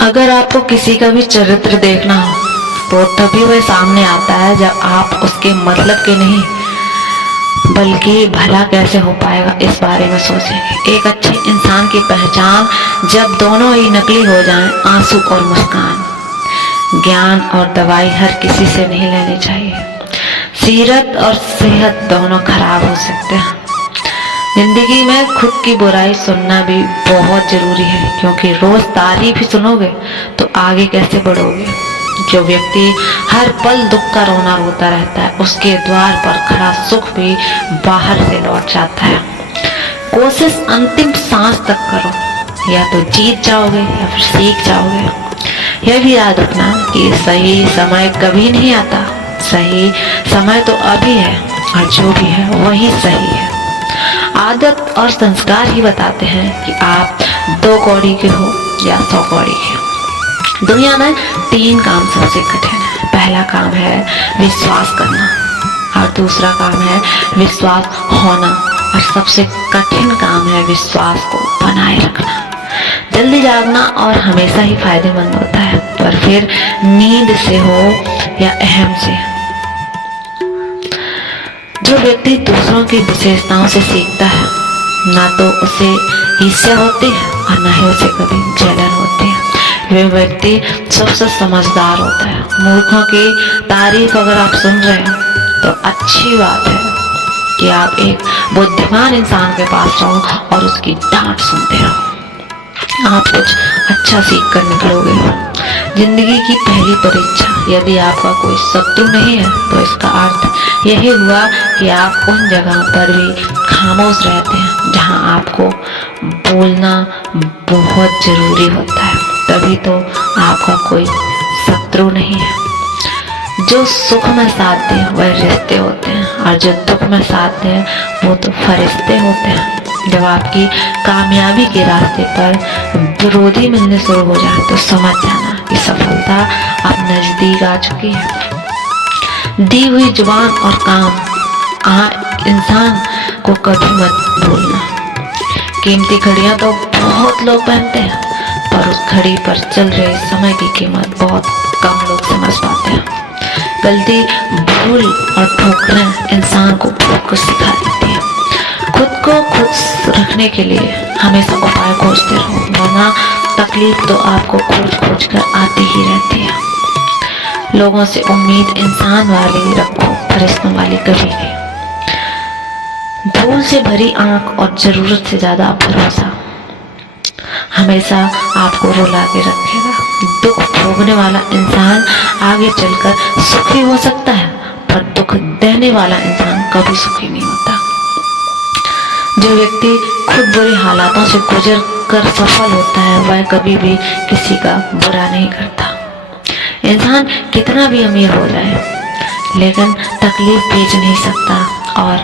अगर आपको किसी का भी चरित्र देखना हो तो तभी वह सामने आता है जब आप उसके मतलब के नहीं बल्कि भला कैसे हो पाएगा इस बारे में सोचेंगे। एक अच्छे इंसान की पहचान जब दोनों ही नकली हो जाएं, आंसू और मुस्कान। ज्ञान और दवाई हर किसी से नहीं लेनी चाहिए। सीरत और सेहत दोनों खराब हो सकते हैं। जिंदगी में खुद की बुराई सुनना भी बहुत जरूरी है, क्योंकि रोज तारीफ ही सुनोगे तो आगे कैसे बढ़ोगे। जो व्यक्ति हर पल दुख का रोना रोता रहता है, उसके द्वार पर खड़ा सुख भी बाहर से लौट जाता है। कोशिश अंतिम सांस तक करो, या तो जीत जाओगे या फिर सीख जाओगे। यह भी याद रखना कि सही समय कभी नहीं आता। सही समय तो अभी है, और जो भी है वही सही है। आदत और संस्कार ही बताते हैं कि आप 2 कौड़ी के हो या 100 कौड़ी के। दुनिया में 3 काम सबसे कठिन है। पहला काम है विश्वास करना, और दूसरा काम है विश्वास होना, और सबसे कठिन काम है विश्वास को बनाए रखना। जल्दी जागना और हमेशा ही फायदेमंद होता है, पर फिर नींद से हो या अहम से। जो व्यक्ति दूसरों की विशेषताओं से सीखता है, ना तो उसे ईर्ष्या होती है और ना ही उसे कभी जलन होती है। वे व्यक्ति सबसे समझदार होता है। मूर्खों की तारीफ अगर आप सुन रहे हो तो अच्छी बात है कि आप एक बुद्धिमान इंसान के पास रहो और उसकी डांट सुनते रहो। आप कुछ अच्छा सीख कर निकलोगे। जिंदगी की पहली परीक्षा, यदि आपका कोई शत्रु नहीं है तो इसका अर्थ यही हुआ कि आप उन जगहों पर भी खामोश रहते हैं जहां आपको बोलना बहुत जरूरी होता है। तभी तो आपका कोई शत्रु नहीं है। जो सुख में साथ दे वह रिश्ते होते हैं, और जो दुख में साथ दे वो तो फरिश्ते होते हैं। जब आपकी कामयाबी के रास्ते पर विरोधी मिलने शुरू हो जाए तो समझ जाना कि सफलता अब नजदीक आ चुकी है। दी हुई जुबान और काम इंसान को कभी मत भूलना। कीमती घड़ियां तो बहुत लोग पहनते हैं, पर उस घड़ी पर चल रहे समय की कीमत बहुत कम लोग समझ पाते हैं। गलती, भूल और ठोकरें इंसान को बहुत कुछ सिखा देती है। खुद को खुश रखने के लिए हमेशा उपाय खोजते रहो, वरना तकलीफ तो आपको खोज खोज कर आती ही रहती है। लोगों से उम्मीद इंसान वाली रखो, फरिश्तों वाली कभी नहीं। भूल से भरी आंख और जरूरत से ज्यादा भरोसा हमेशा आपको रुला के रखेगा। दुख भोगने वाला इंसान आगे चलकर सुखी हो सकता है, पर दुख देने वाला इंसान कभी सुखी नहीं होता। जो व्यक्ति खुद बुरे हालातों से गुजर कर सफल होता है, वह कभी भी किसी का बुरा नहीं करता। इंसान कितना भी अमीर हो जाए, लेकिन तकलीफ बेच नहीं सकता और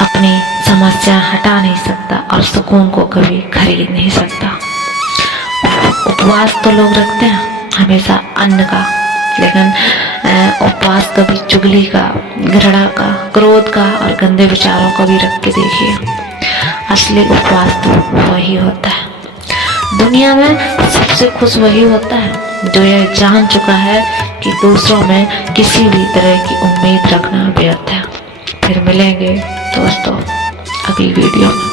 अपनी समस्या हटा नहीं सकता, और सुकून को कभी खरीद नहीं सकता। उपवास तो लोग रखते हैं हमेशा अन्न का, लेकिन उपवास कभी चुगली का, घृणा का, क्रोध का और गंदे विचारों को भी रख के देखिए। असली उपवास तो वही होता है। दुनिया में सबसे खुश वही होता है जो यह जान चुका है कि दूसरों में किसी भी तरह की उम्मीद रखना व्यर्थ है। फिर मिलेंगे दोस्तों अगली वीडियो में।